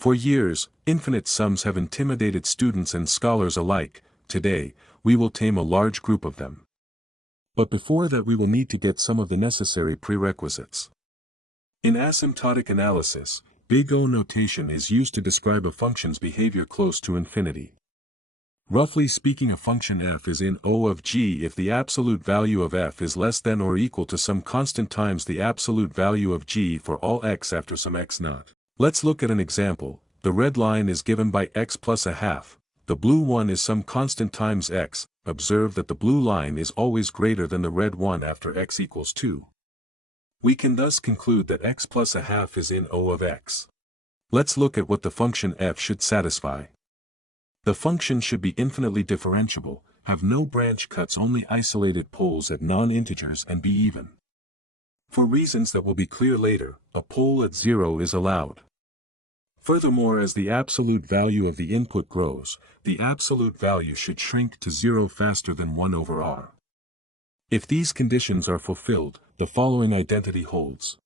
For years, infinite sums have intimidated students and scholars alike. Today, we will tame a large group of them. But before that we will need to get some of the necessary prerequisites. In asymptotic analysis, big O notation is used to describe a function's behavior close to infinity. Roughly speaking, a function f is in O of g if the absolute value of f is less than or equal to some constant times the absolute value of g for all x after some x naught. Let's look at an example. The red line is given by x plus a half, the blue one is some constant times x. Observe that the blue line is always greater than the red one after x equals 2. We can thus conclude that x plus a half is in O of x. Let's look at what the function f should satisfy. The function should be infinitely differentiable, have no branch cuts, only isolated poles at non-integers, and be even. For reasons that will be clear later, a pole at 0 is allowed. Furthermore, as the absolute value of the input grows, the absolute value should shrink to 0 faster than 1 over r. If these conditions are fulfilled, the following identity holds.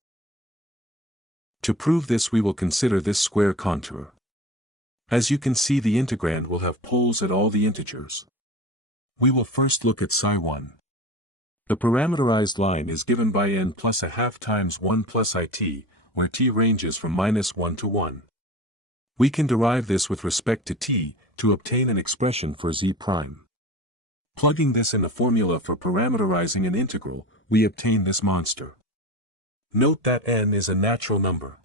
To prove this, we will consider this square contour. As you can see, the integrand will have poles at all the integers. We will first look at psi1. The parameterized line is given by n plus a half times 1 plus it, where t ranges from -1 to 1. We can derive this with respect to t, to obtain an expression for z prime. Plugging this in the formula for parameterizing an integral, we obtain this monster. Note that n is a natural number.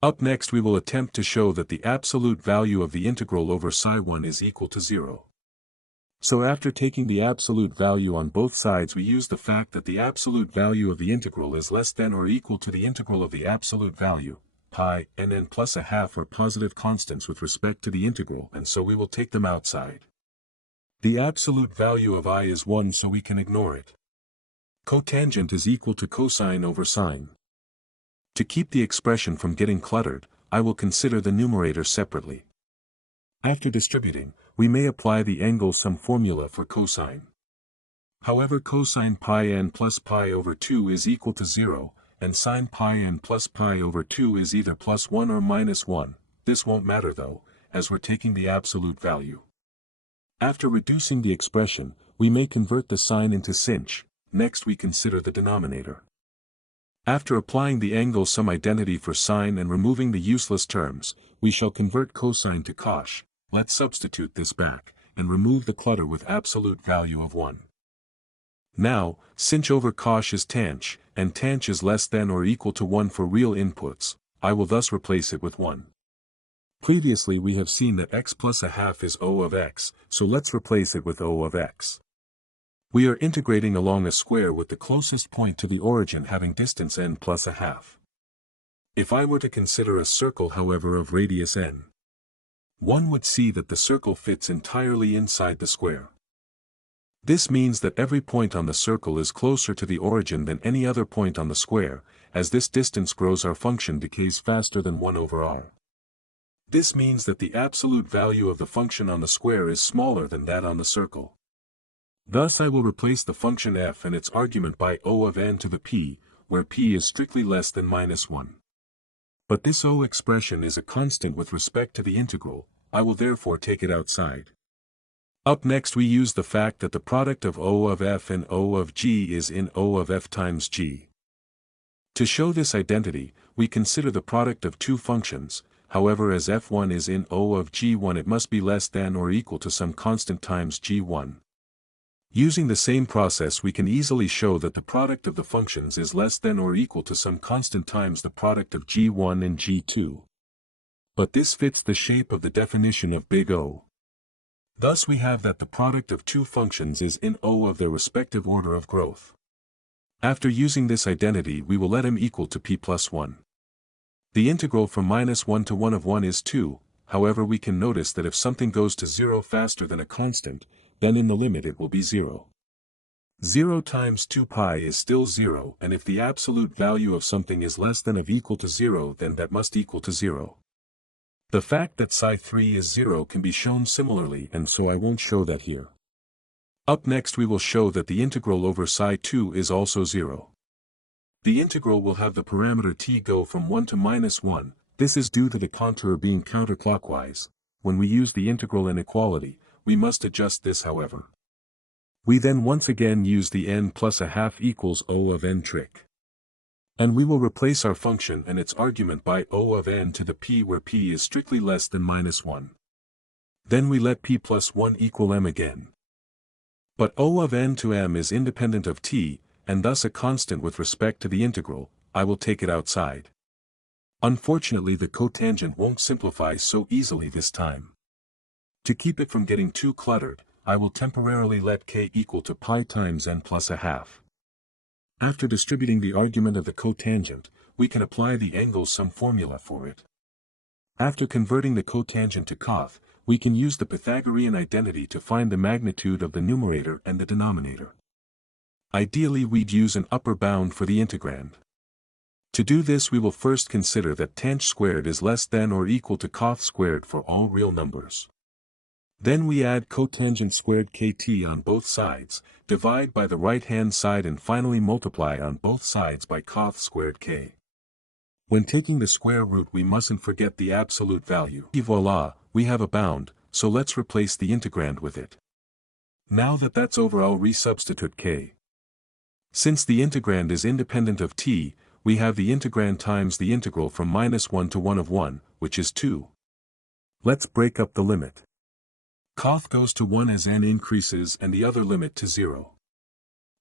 Up next we will attempt to show that the absolute value of the integral over psi1 is equal to 0. So after taking the absolute value on both sides, we use the fact that the absolute value of the integral is less than or equal to the integral of the absolute value. Pi and n plus a half are positive constants with respect to the integral, and so we will take them outside. The absolute value of I is 1, so we can ignore it. Cotangent is equal to cosine over sine. To keep the expression from getting cluttered, I will consider the numerator separately. After distributing, we may apply the angle sum formula for cosine. However, cosine pi n plus pi over 2 is equal to 0, and sine pi n plus pi over 2 is either plus 1 or minus 1. This won't matter though, as we're taking the absolute value. After reducing the expression, we may convert the sine into sinh. Next we consider the denominator. After applying the angle sum identity for sine and removing the useless terms, we shall convert cosine to cosh. Let's substitute this back, and remove the clutter with absolute value of 1. Now, sinh over cosh is tanh, and tanh is less than or equal to 1 for real inputs. I will thus replace it with 1. Previously we have seen that x plus a half is O of x, so let's replace it with O of x. We are integrating along a square with the closest point to the origin having distance n plus a half. If I were to consider a circle, however, of radius n, one would see that the circle fits entirely inside the square. This means that every point on the circle is closer to the origin than any other point on the square. As this distance grows, our function decays faster than 1 over r. This means that the absolute value of the function on the square is smaller than that on the circle. Thus I will replace the function f and its argument by O of n to the p, where p is strictly less than -1. But this O expression is a constant with respect to the integral. I will therefore take it outside. Up next we use the fact that the product of O of f and O of g is in O of f times g. To show this identity, we consider the product of two functions. However, as f1 is in O of g1, it must be less than or equal to some constant times g1. Using the same process, we can easily show that the product of the functions is less than or equal to some constant times the product of g1 and g2. But this fits the shape of the definition of big O. Thus we have that the product of two functions is in O of their respective order of growth. After using this identity, we will let m equal to p plus 1. The integral from -1 to 1 of 1 is 2, however we can notice that if something goes to 0 faster than a constant, then in the limit it will be 0. 0 times 2 pi is still 0, and if the absolute value of something is less than or equal to 0, then that must equal to 0. The fact that psi3 is 0 can be shown similarly, and so I won't show that here. Up next we will show that the integral over psi2 is also 0. The integral will have the parameter t go from 1 to -1, This is due to the contour being counterclockwise. When we use the integral inequality, we must adjust this however. We then once again use the n plus a half equals O of n trick. And we will replace our function and its argument by O of n to the p where p is strictly less than -1. Then we let p plus 1 equal m again. But O of n to m is independent of t, and thus a constant with respect to the integral. I will take it outside. Unfortunately, the cotangent won't simplify so easily this time. To keep it from getting too cluttered, I will temporarily let k equal to pi times n plus a half. After distributing the argument of the cotangent, we can apply the angle sum formula for it. After converting the cotangent to coth, we can use the Pythagorean identity to find the magnitude of the numerator and the denominator. Ideally, we'd use an upper bound for the integrand. To do this, we will first consider that tanh squared is less than or equal to coth squared for all real numbers. Then we add cotangent squared kt on both sides, divide by the right-hand side and finally multiply on both sides by coth squared k. When taking the square root, we mustn't forget the absolute value. Et voila, we have a bound, so let's replace the integrand with it. Now that that's over, I'll resubstitute k. Since the integrand is independent of t, we have the integrand times the integral from -1 to 1 of 1, which is 2. Let's break up the limit. Coth goes to 1 as n increases and the other limit to 0.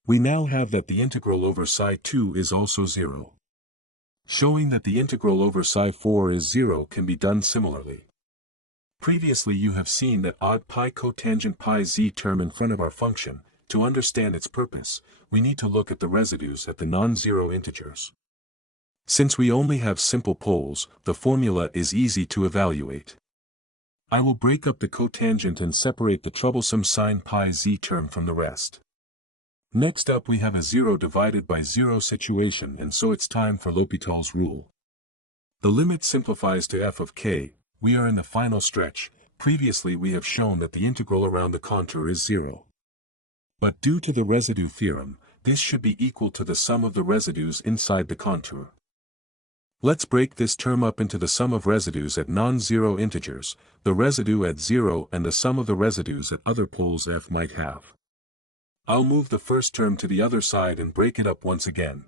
We now have that the integral over psi 2 is also 0. Showing that the integral over psi 4 is 0 can be done similarly. Previously you have seen that odd pi cotangent pi z term in front of our function. To understand its purpose, we need to look at the residues at the non-zero integers. Since we only have simple poles, the formula is easy to evaluate. I will break up the cotangent and separate the troublesome sine pi z term from the rest. Next up, we have a 0 divided by 0 situation, and so it's time for L'Hopital's rule. The limit simplifies to f of k. We are in the final stretch. Previously we have shown that the integral around the contour is 0. But due to the residue theorem, this should be equal to the sum of the residues inside the contour. Let's break this term up into the sum of residues at non-zero integers, the residue at 0 and the sum of the residues at other poles f might have. I'll move the first term to the other side and break it up once again.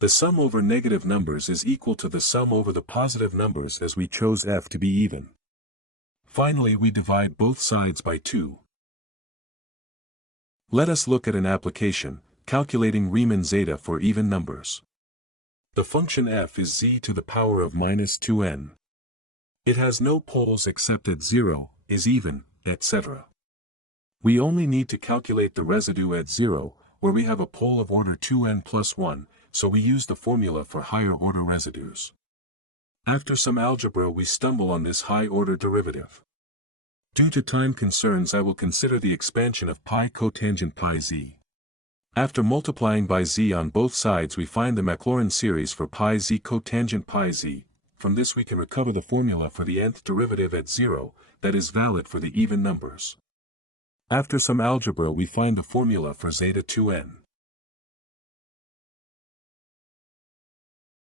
The sum over negative numbers is equal to the sum over the positive numbers, as we chose f to be even. Finally, we divide both sides by 2. Let us look at an application, calculating Riemann zeta for even numbers. The function f is z to the power of -2n. It has no poles except at 0, is even, etc. We only need to calculate the residue at 0, where we have a pole of order 2n plus 1, so we use the formula for higher order residues. After some algebra, we stumble on this high-order derivative. Due to time concerns, I will consider the expansion of pi cotangent pi z. After multiplying by z on both sides, we find the Maclaurin series for pi z cotangent pi z. From this we can recover the formula for the nth derivative at 0, that is valid for the even numbers. After some algebra, we find the formula for zeta 2n.